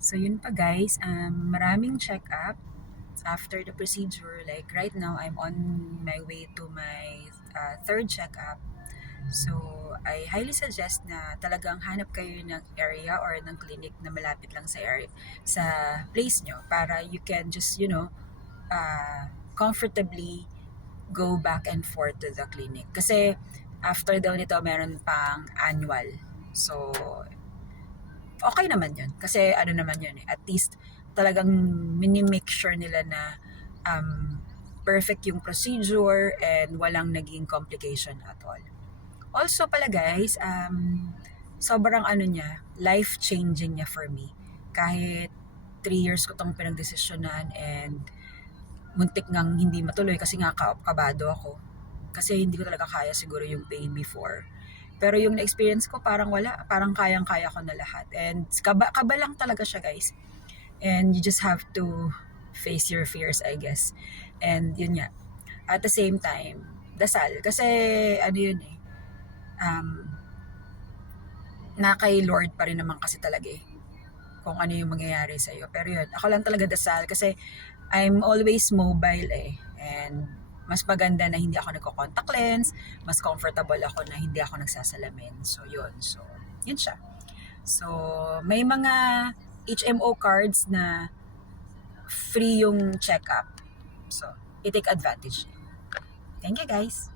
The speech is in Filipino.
So yun pa guys, maraming check-up after the procedure. Like right now, I'm on my way to my third check-up. So I highly suggest na talagang hanap kayo ng area or ng clinic na malapit lang sa area, sa place nyo para you can just, comfortably go back and forth to the clinic. Kasi after daw nito, meron pang annual. So okay naman yun. Kasi ano naman yun at least talagang mini-make sure nila na perfect yung procedure and walang naging complication at all. Also pala guys, sobrang ano niya, life-changing niya for me. Kahit 3 years ko tong pinagdesisyonan and muntik ngang hindi matuloy kasi nga kabado ako. Kasi hindi ko talaga kaya siguro yung pain before. Pero yung na-experience ko parang wala, parang kayang-kaya ko na lahat. And kaba lang talaga siya guys. And you just have to face your fears I guess. And yun nga, at the same time, dasal. Kasi ano yun um, na kay Lord pa rin naman kasi talaga kung ano yung mangyayari sa'yo. Pero yun, ako lang talaga dasal kasi I'm always mobile and mas maganda na hindi ako nagko-contact lens, mas comfortable ako na hindi ako nagsasalamin. So yun, yun siya. So may mga HMO cards na free yung check-up. So, i-take advantage. Thank you guys.